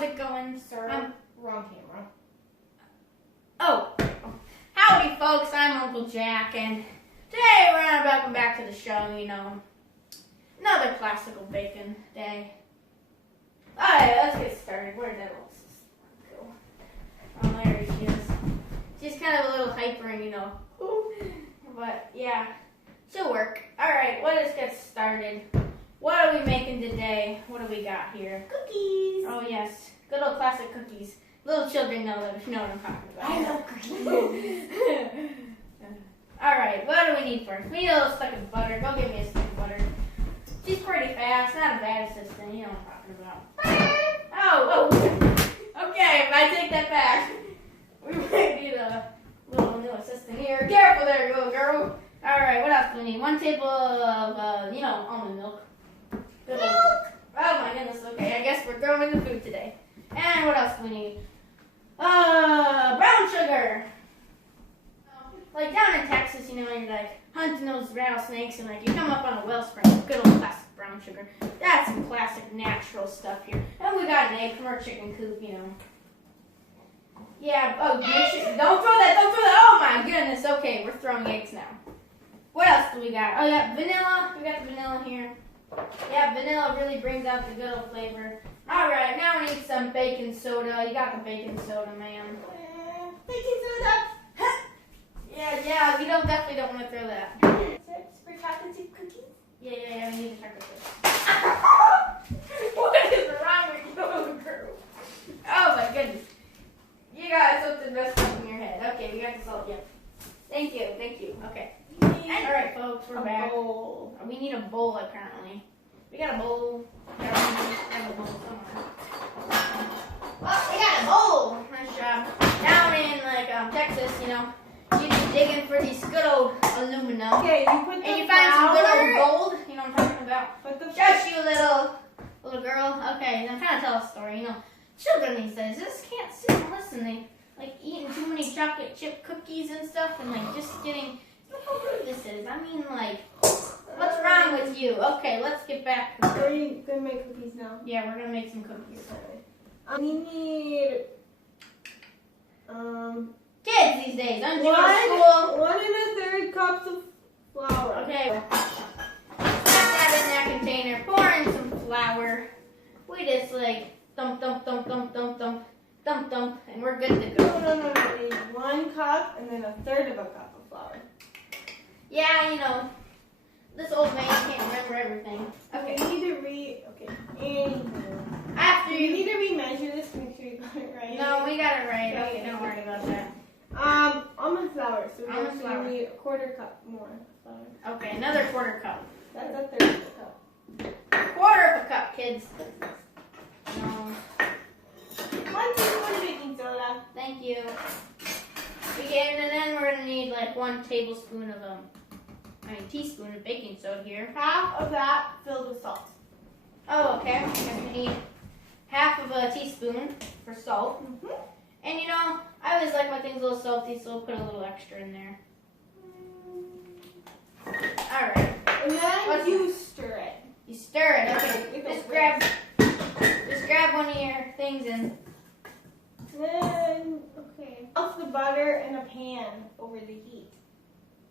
how's it going, Sir, wrong camera. Oh, howdy, folks. I'm Uncle Jack, and today we're welcome back to the show. You know, another classical bacon day. All right, let's get started. Where did that little go? Oh, there she is. She's kind of a little hyper, you know. But yeah, she'll work. All right, let us get started. What are we making today? What do we got here? Cookies. Oh yes, good old classic cookies. Little children know what I'm talking about. I love cookies. All right, what do we need first? We need a little stick of butter. Go get me a stick of butter. She's pretty fast, not a bad assistant. You know what I'm talking about. Oh. Okay, if I take that back, we might need a little new assistant here. Careful there, little girl. All right, what else do we need? 1 table of, almond milk. Good old- Oh my goodness. Okay, I guess we're throwing the food today. And what else do we need? Brown sugar. Like down in Texas, you know, you're like hunting those rattlesnakes and like you come up on a wellspring with good old classic brown sugar. That's some classic natural stuff here. And we got an egg from our chicken coop, you know. Yeah, don't throw that. Oh my goodness. Okay, we're throwing eggs now. What else do we got? Oh yeah, vanilla. We got the vanilla here. Yeah, vanilla really brings out the good old flavor. Alright, now we need some baking soda. You got the baking soda, man. Baking soda. Yeah, we definitely don't want to throw that. For chocolate chip cookies. Yeah, we need to chocolate chip. What is wrong with you, girl? Oh my goodness. You got something messed up in your head. Okay, we got the salt, yep. Thank you. Okay. Alright, folks, we're back. Bowl. We need a bowl, apparently. We got a bowl. We have a bowl somewhere. Well, we got a bowl. Nice job. Down in Texas, you know, you be digging for these good old aluminum. Okay, you put the And you find some good flour. old gold. You know what I'm talking about? Put the Just you little girl. Okay, I'm trying to tell a story. You know, children these days just can't sit and listen. They like eating too many chocolate chip cookies and stuff, and like just getting. Look how good this is. I mean, like, what's wrong with you? Okay, let's get back. Are you gonna make cookies now? Yeah, we're gonna make some cookies. We need Kids these days, don't you go to school? 1 1/3 cups of flour. Okay. Put that in that container. Pour in some flour. We just like thump, and we're good to go. No. We need 1 cup and then 1/3 of a cup of flour. Yeah, you know, this old man can't remember everything. Okay. We need to After you you. need to remeasure this to make sure you got it right. No, we got it right. Okay, don't worry about that. Almond flour. So we Almond actually flour. need a 1/4 cup more flour. Okay, another 1/4 cup. That's 1/3 of a cup. 1/4 of a cup, kids. No, 1 teaspoon of baking soda. thank you. And then we're gonna need like 1 tablespoon of teaspoon of baking soda here. Half of that filled with salt. Oh, okay. I guess we need 1/2 of a teaspoon for salt. And you know, I always like my things a little salty, so we'll put a little extra in there. Alright. And then What's you stir it. You stir it, okay. Just grab one of your things and Then, melt the butter in a pan over the heat.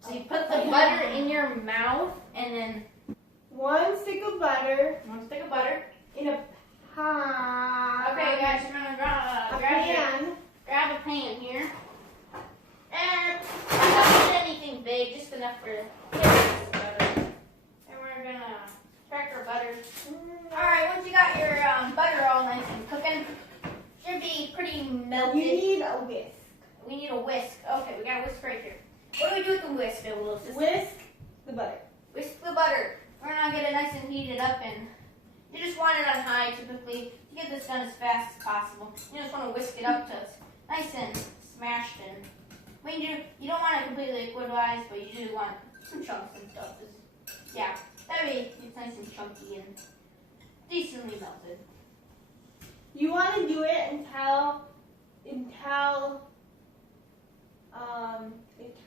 so you put the butter in your mouth and then 1 stick of butter 1 stick of butter. in a pan. Okay, guys, you're gonna grab a pan here. And don't get anything big, just enough for butter. And we're gonna crack our butter. Alright, once you got your butter all nice and cooking, should be pretty melted. You need a whisk. We need a whisk. Okay, we got a whisk right here. What do we do with the whisk, little sister? Whisk the butter. Whisk the butter. We're gonna get it nice and heated up, and you just want it on high typically to get this done as fast as possible. You just want to whisk it up till it's nice and smashed, and when you don't want it completely liquidized, but you do want some chunks and stuff. Yeah, that way it's nice and chunky and decently melted. You want to do it until it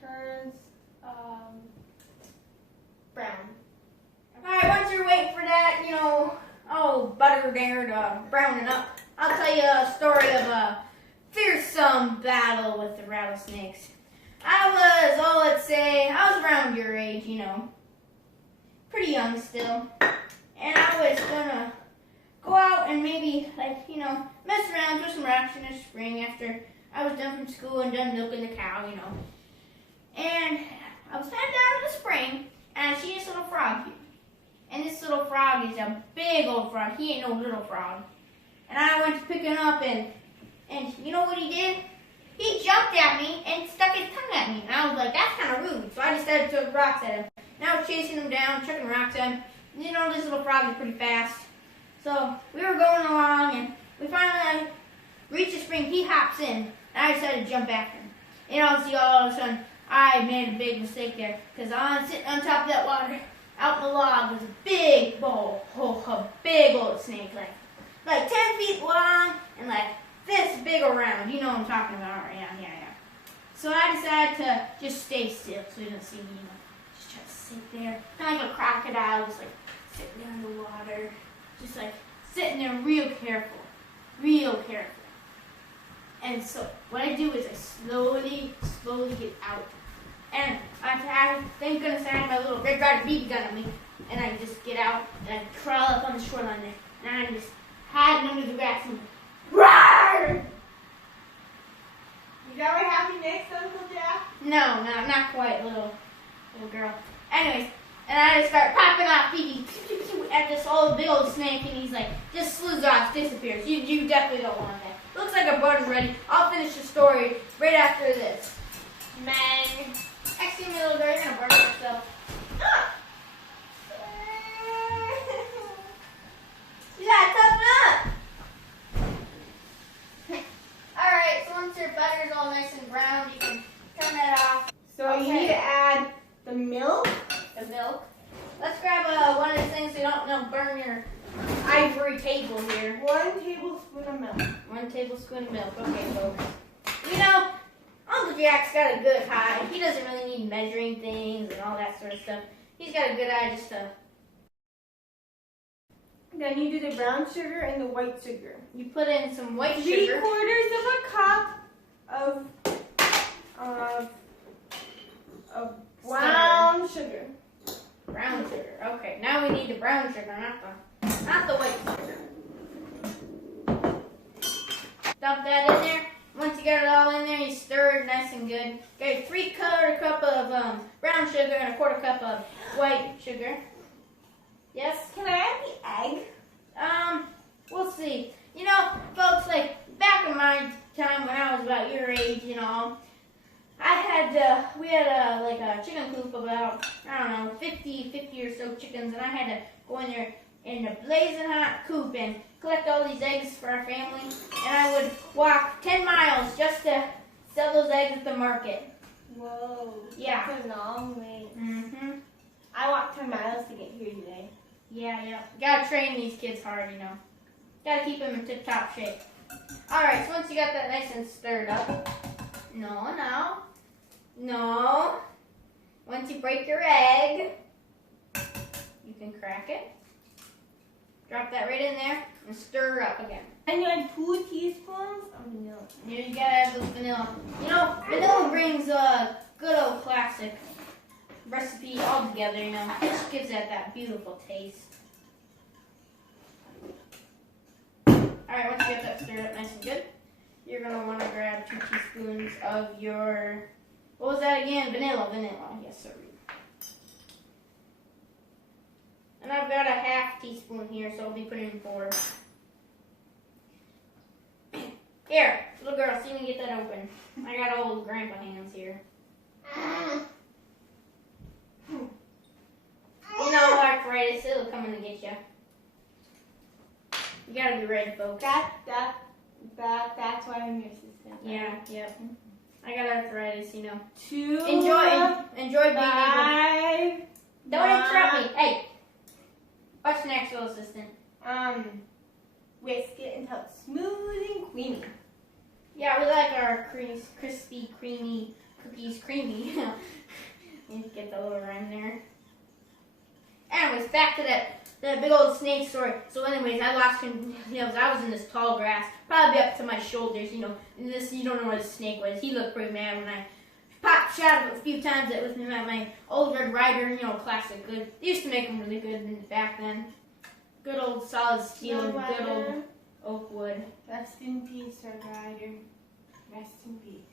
turns brown. All right, once you're waiting for that, you know, butter there to browning up. I'll tell you a story of a fearsome battle with the rattlesnakes. I was around your age, pretty young still. And I was gonna go out and maybe, mess around, do some rocks in the spring after I was done from school and done milking the cow, And I was heading down to the spring, and I see this little frog here. And this little frog is a big old frog. He ain't no little frog. And I went to pick him up, and you know what he did? He jumped at me and stuck his tongue at me. And I was like, that's kind of rude. So I decided to throw rocks at him. And I was chasing him down, chucking rocks at him. This little frog is pretty fast. So we were going along, and we finally reached the spring. He hops in, and I decided to jump after him. And obviously, all of a sudden, I made a big mistake there. Because sitting on top of that water, out in the log, was a big bowl. A big old snake, like 10 feet long, and like this big around. You know what I'm talking about, right? Yeah. So I decided to just stay still so he doesn't see me, Just try to sit there. Kind of like a crocodile, just like sitting there in the water. Just like sitting there real careful. And so what I do is I slowly get out. And thank goodness I had my little Red Ryder BB gun on me. And I just get out and I crawl up on the shoreline there. And I just hide under the grass and roar! You got my happy next, Uncle Jack? No, not quite, little girl. Anyways, and I just start popping off BB at this old big old snake, and he's like, just slews off, disappears. You definitely don't want that. Looks like our boat is ready. I'll finish the story right after this. Man. Excuse me, little girl, you're gonna burn yourself. You gotta toughen up. Alright, so once your butter's all nice and brown, you can turn that off. So you need to add the milk. The milk. Let's grab one of these things so you don't burn your ivory table here. 1 tablespoon of milk. 1 tablespoon of milk. Okay, folks. Uncle Jack's got a good eye. He doesn't really need measuring things and all that sort of stuff. He's got a good eye just to... Then you do the brown sugar and the white sugar. You put in some white 3/4 sugar. of a cup of brown sugar. Brown sugar. Okay, now we need the brown sugar, not the white sugar. Dump that in there. Once you got it all in there, you stir it nice and good. Get 3/4 cup of brown sugar and 1/4 cup of white sugar. Yes? Can I add the egg? We'll see. Folks, like back in my time when I was about your age, we had a chicken coop of about, 50 or so chickens, and I had to go in there in a blazing hot coop and collect all these eggs for our family. And I would walk 10 miles just to sell those eggs at the market. Whoa. Yeah. That's a long way. Mm-hmm. I walked 10 miles to get here today. Yeah. Gotta train these kids hard, Gotta keep them in tip-top shape. Alright, so once you got that nice and stirred up. No. Once you break your egg, you can crack it. Drop that right in there and stir up again. And you add 2 teaspoons of milk. Here you gotta add the vanilla. Vanilla brings a good old classic recipe all together, It just gives that beautiful taste. Alright, once you get that stirred up nice and good, you're gonna want to grab 2 teaspoons of your, what was that again? Vanilla. Yes, sir. And I've got a 1/2 teaspoon here, so I'll be putting in 4. Here, little girl, see me get that open. I got old grandpa hands here. Arthritis, it'll come in to get you. You gotta be ready, folks. That's why I'm your assistant. Yeah, yep. I got arthritis, 2. Enjoy being able. 5. Don't interrupt me. Hey, what's next, little assistant? Whisk it until it's smooth and creamy. Yeah, we like our crispy, creamy cookies creamy. You get the little rhyme there. Anyways, back to that that big old snake story. So anyways, I lost I was in this tall grass, probably up to my shoulders, and this, you don't know what a snake was. He looked pretty mad when I popped shot him a few times. It was my old Red Ryder, classic good. They used to make them really good back then. Good old solid steel, good old oak wood. Rest in peace, Red Ryder. Rest in peace.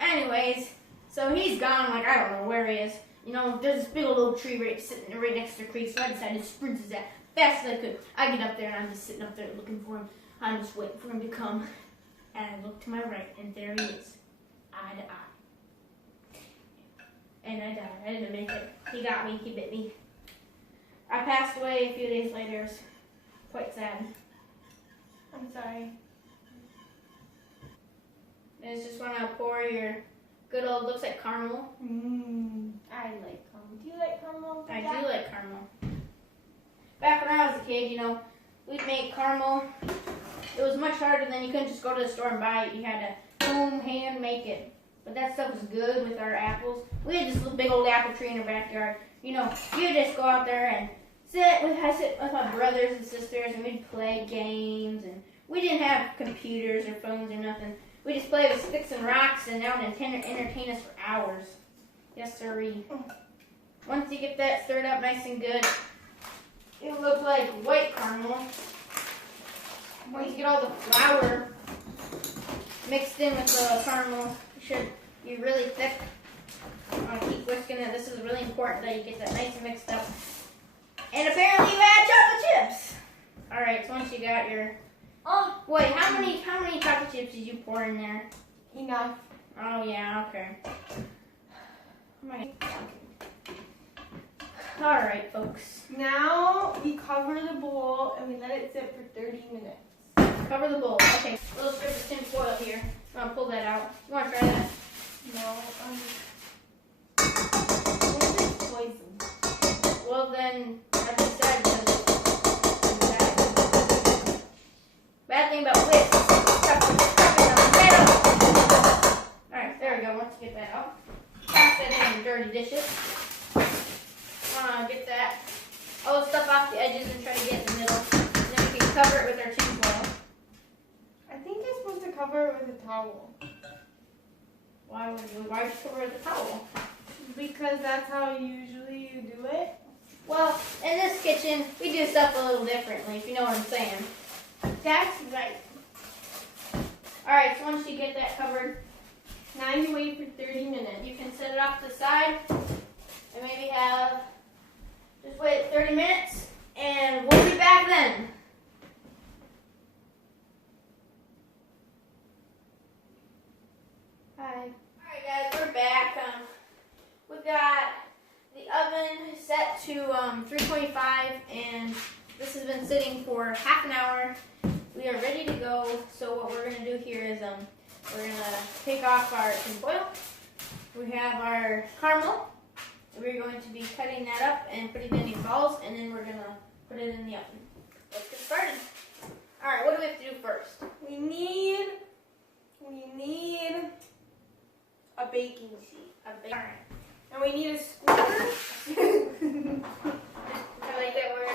Anyways, so he's gone, like, I don't know where he is. There's this big old oak tree sitting right next to the creek, so I decided to sprint as fast as I could. I get up there, and I'm just sitting up there looking for him. I'm just waiting for him to come. And I look to my right, and there he is, eye to eye. And I died. I didn't make it. He got me. He bit me. I passed away a few days later. It was quite sad. I'm sorry. And it's just when I pour your good old, looks like caramel. I like caramel. Do you like caramel? I do like caramel. Back when I was a kid, we'd make caramel. It was much harder than you couldn't just go to the store and buy it. You had to hand make it. But that stuff was good with our apples. We had this little big old apple tree in our backyard. You just go out there and sit with my brothers and sisters, and we'd play games. And we didn't have computers or phones or nothing. We just played with sticks and rocks, and that would entertain us for hours. Yes, sirree. Once you get that stirred up nice and good, it'll look like white caramel. Once you get all the flour mixed in with the caramel, it should be really thick. I'm going to keep whisking it. This is really important that you get that nice and mixed up. And apparently you add chocolate chips. Alright, so once you got your... Oh, wait, how many chocolate chips did you pour in there? Enough. Oh, yeah, okay. Alright, folks. Now we cover the bowl and we let it sit for 30 minutes. Cover the bowl. Okay, a little strip of tin foil here. I'm going to pull that out. You want to try that? No, what is poison? Well, then, I just said because bad thing about whisk, stuff in the middle. Alright, there we go. Once you get that out, pass that in the dirty dishes. Get that, all the stuff off the edges and try to get in the middle. And then we can cover it with our tin foil. I think you're supposed to cover it with a towel. Why would you cover it with a towel? Because that's how usually you do it. Well, in this kitchen, we do stuff a little differently, if you know what I'm saying. That's right. Alright, so once you get that covered, Now you wait for 30 minutes. you can set it off to the side and maybe just wait 30 minutes and we'll be back then. Hi. Alright guys, we're back. We've got the oven set to 325 and this has been sitting for half an hour. We are ready to go. So what we're going to do here is we're going to take off our tin foil. We have our caramel. We're going to be cutting that up and putting it in balls, and then we're going to put it in the oven. Let's get started. Alright, what do we have to do first? We need a baking sheet. Alright. And we need a scooper. I like that word.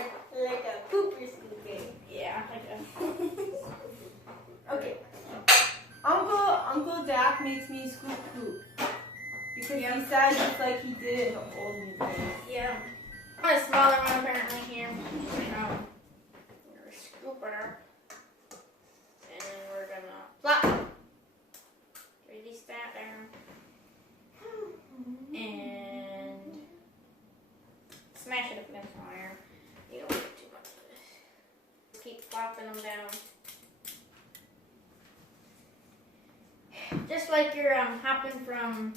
Like a pooper scooper. Yeah, like a... Okay. Uncle Jack makes me scoop poop. Because he said it's like he did it in the olden days. Yeah. I want a smaller one apparently here. We're a scooper. And then we're gonna plop. Release that down. And smash it up against the iron. You don't get too much of this. Keep plopping them down. Just like you're hopping from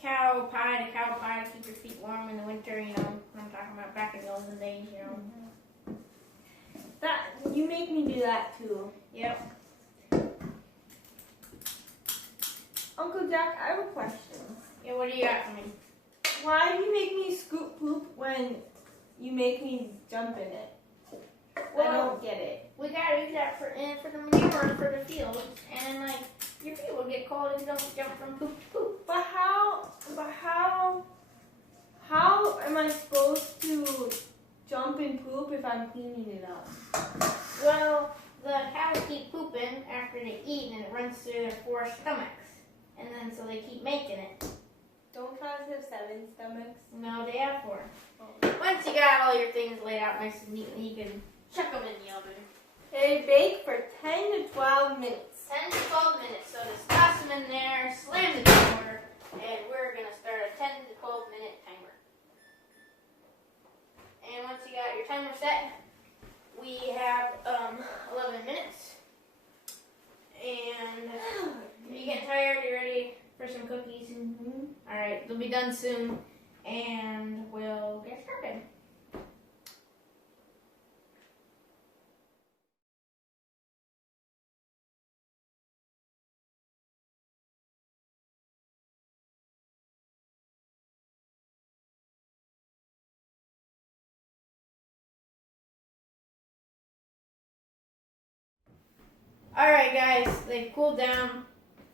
cow pie to cow pie to keep your feet warm in the winter, what I'm talking about back in the olden days, That you make me do that too. Yep. Uncle Jack, I have a question. Yeah, what do you got for me? Why do you make me scoop poop when you make me jump in it? I don't get it. We gotta use that for the manure and for the fields, and like your feet will get cold if you don't jump from poop to poop. But how am I supposed to jump and poop if I'm cleaning it up? Well, the cows keep pooping after they eat, and it runs through their 4 stomachs, and then so they keep making it. Don't cows have 7 stomachs? No, they have 4. Oh. Once you got all your things laid out nice and neatly, you can chuck them in the oven. They bake for 10 to 12 minutes. 10 to 12 minutes. So just toss them in there, slam the door, and we're gonna start a 10 to 12 minute timer. And once you got your timer set, we have 11 minutes. And you getting tired? You ready for some cookies? Mm-hmm. All right, they'll be done soon, and we'll get started. All right, guys, they've cooled down.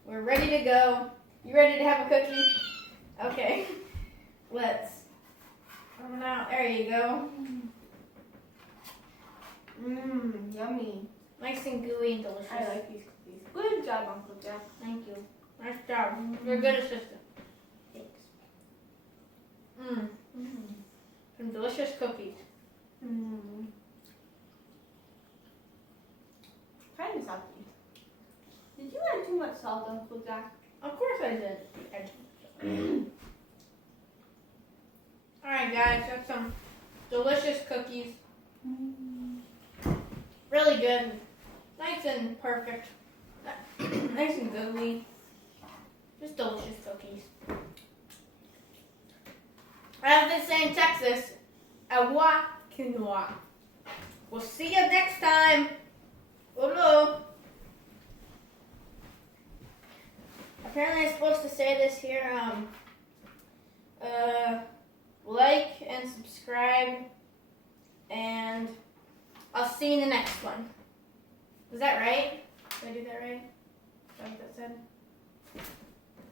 We're ready to go. You ready to have a cookie? Okay, let's. Now, there you go. Mmm, yummy. Nice and gooey and delicious. I like these cookies. Good job, Uncle Jack. Thank you. Nice job. You're a good assistant. Thanks. Mmm. Some delicious cookies. Mmm. Kind of salty. Did you add too much salt, Uncle Jack? Of course I did. All right, guys, that's some delicious cookies. Really good. Nice and perfect. Nice and gooey. Just delicious cookies. As they say in Texas, agua quinoa. We'll see you next time. Hello. Apparently I'm supposed to say this here. Like and subscribe, and I'll see you in the next one. Is that right? Did I do that right? Is that what that said?